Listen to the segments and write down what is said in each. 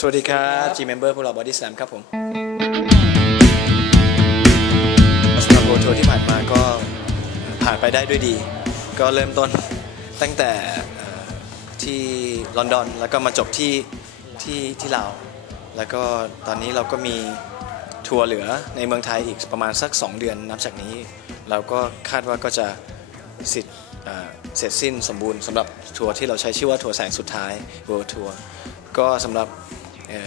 สวัสดีครับ G Member พวกเรา Body Slam ครับผมสำหรับโรทัวร์ที่ผ่านมาก็ผ่านไปได้ด้วยดี ก็เริ่มต้นตั้งแต่เอ่อที่ลอนดอน แล้วก็มาจบที่ที่ที่ลาว แล้วก็ตอนนี้เราก็มีทัวร์เหลือในเมืองไทยอีกประมาณสัก 2 เดือนนับจากนี้ เราก็คาดว่าก็จะสิทธิ์เอ่อเสร็จสิ้นสมบูรณ์สำหรับทัวร์ที่เราใช้ชื่อว่าทัวร์แสงสุดท้าย World Tour ก็สำหรับเอ่อ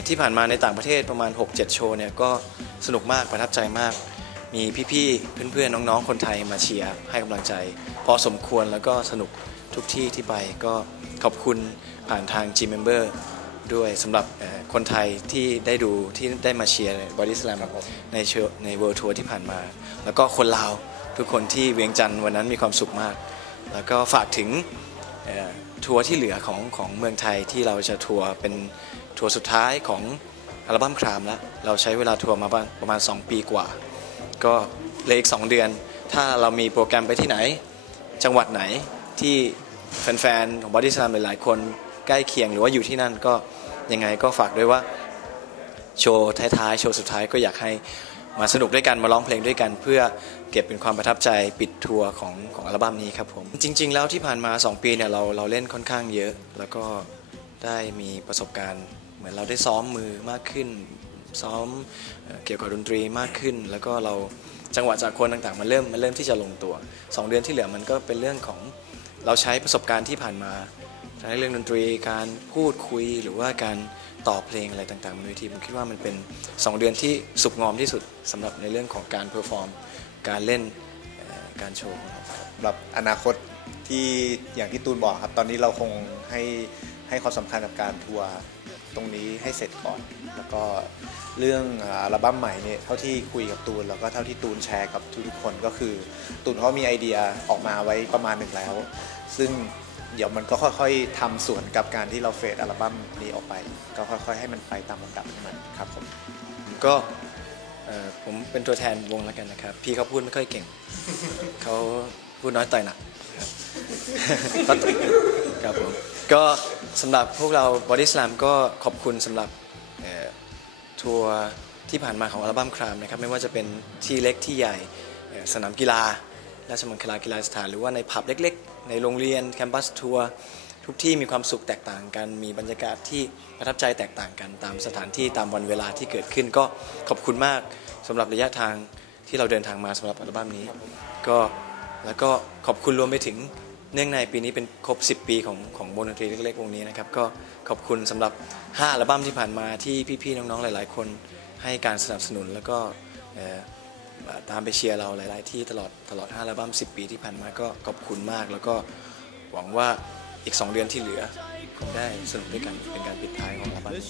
ที่ผ่านมาในต่างประเทศประมาณ 6-7 โชว์เนี่ยก็สนุกมากประทับใจมาก มีพี่ๆเพื่อนๆน้องๆ คนไทยมาเชียร์ให้กำลังใจ พอสมควรแล้วก็สนุกทุกที่ที่ไปก็ขอบคุณผ่านทาง G Member ด้วยสำหรับคนไทยที่ได้ดูที่ได้มาเชียร์บอดี้สแลมในโชในเวิลด์ทัวร์ที่ผ่านมา แล้วก็คนลาวทุกคนที่เวียงจันทร์วันนั้นมีความสุขมาก แล้วก็ฝากถึง ทัวร์ที่เหลือของของเมืองไทยที่เราจะทัวร์เป็นทัวร์สุดท้ายของอัลบั้มครามแล้ว เราใช้เวลาทัวร์มาประมาณ 2 ปีกว่า ก็เหลยอีก 2 เดือน ถ้าเรามีโปรแกรมไปที่ไหน จังหวัดไหนที่แฟนๆของบอดี้ส a ลมหลายๆคนใกล้เคียงหรือว่าอยู่ที่นั่นก็ยังไงก็ฝากด้วยว่าโชว์ท้ายๆ โชว์สุดท้ายก็อยากให้ มาสนุกด้วยกันมาร้องเพลงด้วยกัน เพื่อเก็บเป็นความประทับใจปิดทัวร์ของของอัลบั้มนี้ครับผมจริง ๆ แล้วที่ผ่านมา 2 ปีเนี่ยเราเราเล่นค่อนข้างเยอะ แล้วก็ได้มีประสบการณ์ เหมือนเราได้ซ้อมมือมากขึ้น ซ้อมเกี่ยวกับดนตรีมากขึ้น แล้วก็เราจังหวะจากคนต่างๆมันเริ่มมันเริ่มที่จะลงตัว 2 เดือนที่เหลือมันก็เป็นเรื่องของเราใช้ประสบการณ์ที่ผ่านมา ใช้เรื่องดนตรีการพูดคุยหรือว่าการต่อเพลงอะไรต่างๆบนเวทีผมคิดว่ามันเป็น 2 เดือนที่สุกงอมที่สุดสำหรับในเรื่องของการเพอร์ฟอร์ม การเล่นการโชว์ของเราครับสำหรับอนาคตที่อย่างที่ตูนบอกครับ ตอนนี้เราคงให้ให้ความสำคัญกับการทัวร์ตรงนี้ให้เสร็จก่อน แล้วก็เรื่องอัลบั้มใหม่เนี่ยเท่าที่คุยกับตูน แล้วก็เท่าที่ตูนแชร์กับทุกคนก็คือ ตูนเขามีไอเดียออกมาไว้ประมาณหนึ่งแล้ว ซึ่ง เดี๋ยวมันก็ค่อยๆทำส่วนกับการที่เราเฟดอัลบั้มนี้ออกไป ก็ค่อยๆ ให้มันไปตามลำดับของมันครับผมก็ผมเป็นตัวแทนวงแล้วกันนะครับ พี่เขาพูดไม่ค่อยเก่ง เขาพูดน้อยต่อยหนักครับครับผมก็สำหรับพวกเรา Body Slam ก็ขอบคุณสำหรับทัวร์ที่ผ่านมาของอัลบั้มครามนะครับไม่ว่าจะเป็นที่เล็กที่ใหญ่สนามกีฬาราชมังคลากีฬาสถานหรือว่าในผับเล็กๆ ในโรงเรียนแคมปัสทัวร์ทุกที่มีความสุขแตกต่างกัน มีบรรยากาศที่ประทับใจแตกต่างกันตามสถานที่ตามวันเวลาที่เกิดขึ้น ก็ขอบคุณมากสำหรับระยะทางที่เราเดินทางมาสำหรับอัลบั้มนี้ ก็แล้วก็ขอบคุณรวมไปถึงเนื่องในปีนี้เป็นครบ 10 ปีของของวงดนตรีเล็กๆวงนี้นะครับก็ขอบคุณสำหรับ 5 อัลบั้มที่ผ่านมาที่พี่ๆน้องๆหลาย ๆ คนให้การสนับสนุนแล้วก็ ตามไปเชียร์เราหลาย ๆ ที่ตลอดตลอด5อัลบั้ม10 ปีที่ผ่านมาก็ขอบคุณมาก แล้วก็หวังว่าอีก 2 เดือนที่เหลือคงได้สนุกด้วยกันเป็นการปิดท้ายของอัลบั้มนี้